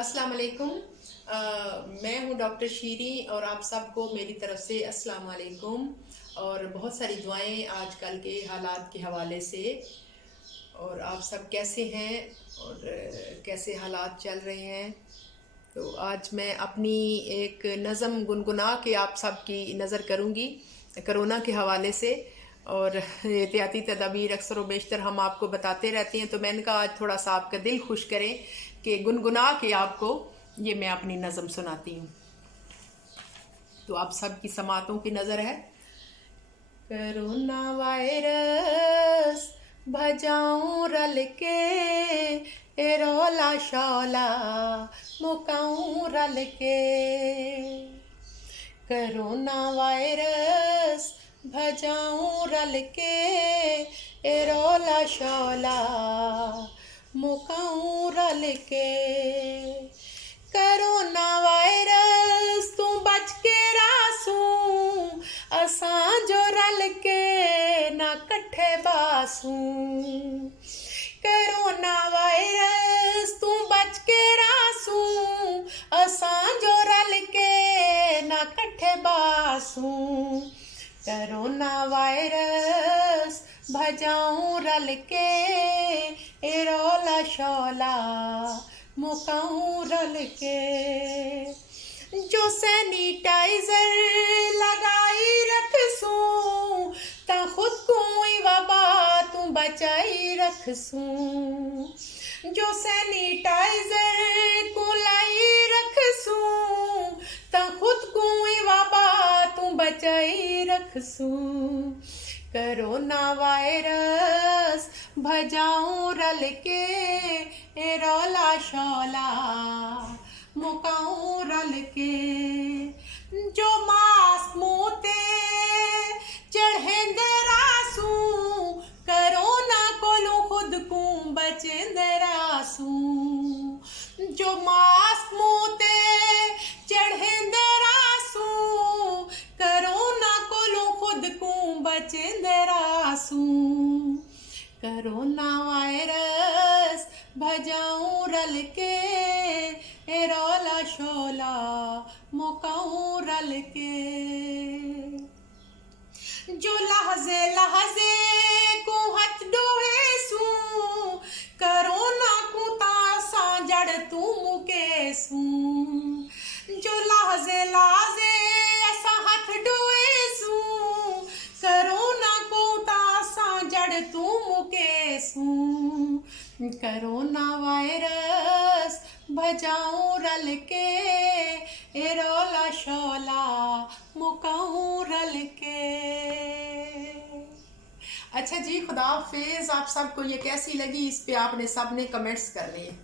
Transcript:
अस्सलाम वालेकुम। मैं हूँ डॉक्टर शीरी और आप सबको मेरी तरफ से अस्सलाम वालेकुम और बहुत सारी दुआएं आजकल के हालात के हवाले से। और आप सब कैसे हैं और कैसे हालात चल रहे हैं। तो आज मैं अपनी एक नज़म गुनगुना के आप सब की नज़र करूँगी कोरोना के हवाले से। और एहतियाती तदाबीर अक्सर व बेशतर हम आपको बताते रहते हैं, तो मैंने कहा आज थोड़ा सा आपका दिल खुश करें कि गुनगुना के आपको ये मैं अपनी नज़म सुनाती हूँ। तो आप सब की समातों की नज़र है। कोरोना वायरस भजाऊं रल के ए रौला शौला मुकाऊं रल के। कोरोना वायरस भजाऊं रल के ए रौला शौला मुकाऊं रल के। कोरोना वायरस तू बच के रासूं असां जो रल के ना कट्ठे बासूं। कोरोना वायरस तू बच के रासूं असां जो रल के ना कट्ठे बासूं। कोरोना वायरस भजाऊं रल के ए रौला शौला मुकाऊं रल के। जो सैनिटाइजर लगाई रखसूं ता खुद को वबा तू बचाई रखसूं। जो सैनिटाइजर को लाई रखसूं ता खुद को वबा तू बचाई रखसूं। कोरोना वायरस भजाऊं रल के ए रौला शौला मुकाऊं रल के। जो मास्क मुँह ते चढ़ेंदे रासूं कोरोना कोलों खुद को बचेंदे रासूं। जो मास्क मुँह ते चढ़ेंदे रासूं कोरोना कोलों खुद को बचेंदे रासूं। कोरोना वायरस भजाऊं रल के ए रौला शौला मुकाऊं रल के। जो लहजे लहजे को हथ डोहे सूं कोरोना को तासा जड़ तू मुके सूं। जो लहजे लहजे ऐसा हथ डोहे सूं कोरोना को तासा जड़ तू मुके सूं। कोरोना वायरस भजाऊं रल के ए रौला शौला मुकाऊं रल के। अच्छा जी, खुदा हाफिज़। आप सबको ये कैसी लगी इस पे आपने सब ने कमेंट्स करने हैं।